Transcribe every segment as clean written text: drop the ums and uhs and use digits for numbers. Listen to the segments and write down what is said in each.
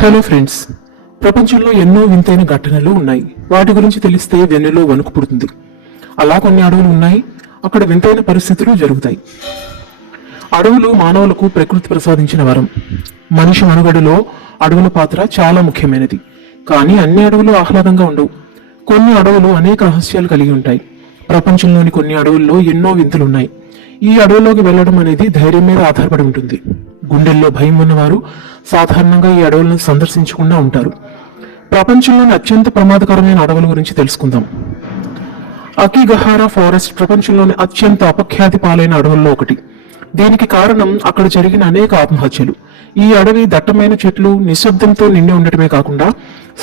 Hello friends, ప్రపంచంలో ఎన్నో వింతైన ఘటనలు ఉన్నాయి. వాటి గురించి తెలిస్తే వెన్నులో వణుకు పుడుతుంది. అలా కొన్ని అడవులు ఉన్నాయి, అక్కడ వింతైన పరిస్థితులు జరుగుతాయి. అడవులు మానవులకు ప్రకృతి ప్రసాదించిన వరం. మనిషి మనుగడలో అడవుల పాత్ర చాలా ముఖ్యమైనది. కానీ అన్ని అడవులు ఆహ్లాదంగా ఉండవు. కొన్ని అడవులు అనేక రహస్యాలు కలిగి ఉంటాయి. ప్రపంచంలోని కొన్ని అడవుల్లో ఎన్నో వింతలున్నాయి. ఈ అడవుల్లోకి వెళ్లడం అనేది ధైర్యం మీద ఆధారపడి ఉంటుంది. గుండెల్లో భయం ఉన్నవారు సాధారణంగా ఈ అడవులను సందర్శించకుండా ఉంటారు. ప్రపంచంలోని అత్యంత ప్రమాదకరమైన అడవుల గురించి తెలుసుకుందాం. అకిగహారా ఫారెస్ట్ ప్రపంచంలోని అత్యంత అపఖ్యాతి పాలైన అడవుల్లో ఒకటి. దీనికి కారణం అక్కడ జరిగిన అనేక ఆత్మహత్యలు. ఈ అడవి దట్టమైన చెట్లు, నిశ్శబ్దంతో నిండి ఉండటమే కాకుండా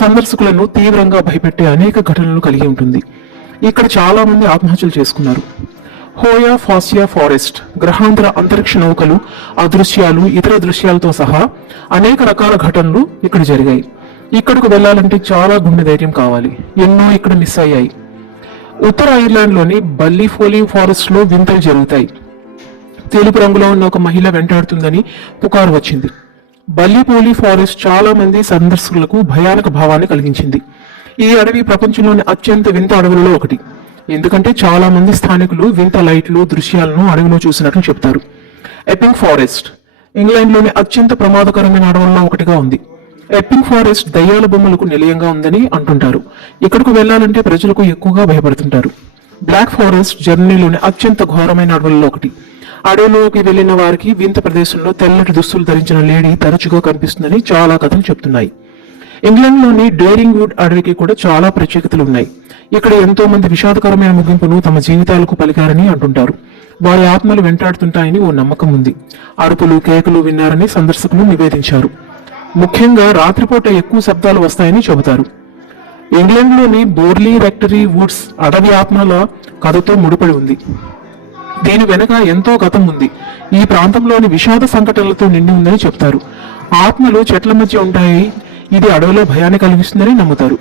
సందర్శకులను తీవ్రంగా భయపెట్టే అనేక ఘటనలు కలిగి ఉంటుంది. ఇక్కడ చాలా మంది ఆత్మహత్యలు చేసుకున్నారు. హోయా ఫాసియా ఫారెస్ట్ గ్రహాంతర అంతరిక్ష నౌకలు, అదృశ్యాలు, ఇతర దృశ్యాలతో సహా అనేక రకాల ఘటనలు ఇక్కడ జరిగాయి. ఇక్కడకు వెళ్లాలంటే చాలా గుండె ధైర్యం కావాలి. ఎన్నో ఇక్కడ మిస్ అయ్యాయి. ఉత్తర ఐర్లాండ్ లోని బల్లీఫోలీ ఫారెస్ట్ లో వింతలు జరుగుతాయి. తెలుపు రంగులో ఉన్న ఒక మహిళ వెంటాడుతుందని పుకారు వచ్చింది. బల్లీపోలీ ఫారెస్ట్ చాలా మంది సందర్శకులకు భయానక భావాన్ని కలిగించింది. ఈ అడవి ప్రపంచంలోని అత్యంత వింత అడవులలో ఒకటి. ఎందుకంటే చాలా మంది స్థానికులు వింత లైట్లు, దృశ్యాలను అడవిలో చూసినట్లు చెప్తారు. ఎప్పింగ్ ఫారెస్ట్ ఇంగ్లాండ్లోని అత్యంత ప్రమాదకరమైన అడవుల్లో ఒకటిగా ఉంది. ఎప్పింగ్ ఫారెస్ట్ దయ్యాల బొమ్మలకు నిలయంగా ఉందని అంటుంటారు. ఇక్కడకు వెళ్లాలంటే ప్రజలకు ఎక్కువగా భయపడుతుంటారు. బ్లాక్ ఫారెస్ట్ జర్మనీలోని అత్యంత ఘోరమైన అడవుల్లో ఒకటి. అడవిలోకి వెళ్లిన వారికి వింత ప్రదేశంలో తెల్లటి దుస్తులు ధరించిన లేడీ తరచుగా కనిపిస్తుందని చాలా కథలు చెప్తున్నాయి. ఇంగ్లాండ్లోని డేరింగ్ వుడ్ అడవికి కూడా చాలా ప్రత్యేకతలు ఉన్నాయి. ఇక్కడ ఎంతో మంది విషాదకరమైన ముగింపును తమ జీవితాలకు పలికారని అంటుంటారు. వారి ఆత్మలు వెంటాడుతుంటాయని ఓ నమ్మకం ఉంది. అరుపులు, కేకలు విన్నారని సందర్శకులు నివేదించారు. ముఖ్యంగా రాత్రిపూట ఎక్కువ శబ్దాలు వస్తాయని చెబుతారు. ఇంగ్లాండ్లోని బోర్లీ రెక్టరీ వుడ్స్ అడవి ఆత్మల కథతో ముడిపడి ఉంది. దీని వెనుక ఎంతో గతం ఉంది. ఈ ప్రాంతంలోని విషాద సంఘటనలతో నిండి ఉందని చెప్తారు. ఆత్మలు చెట్ల మధ్య ఉంటాయి. ఇది అడవిలో భయాన్ని కలిగిస్తుందని నమ్ముతారు.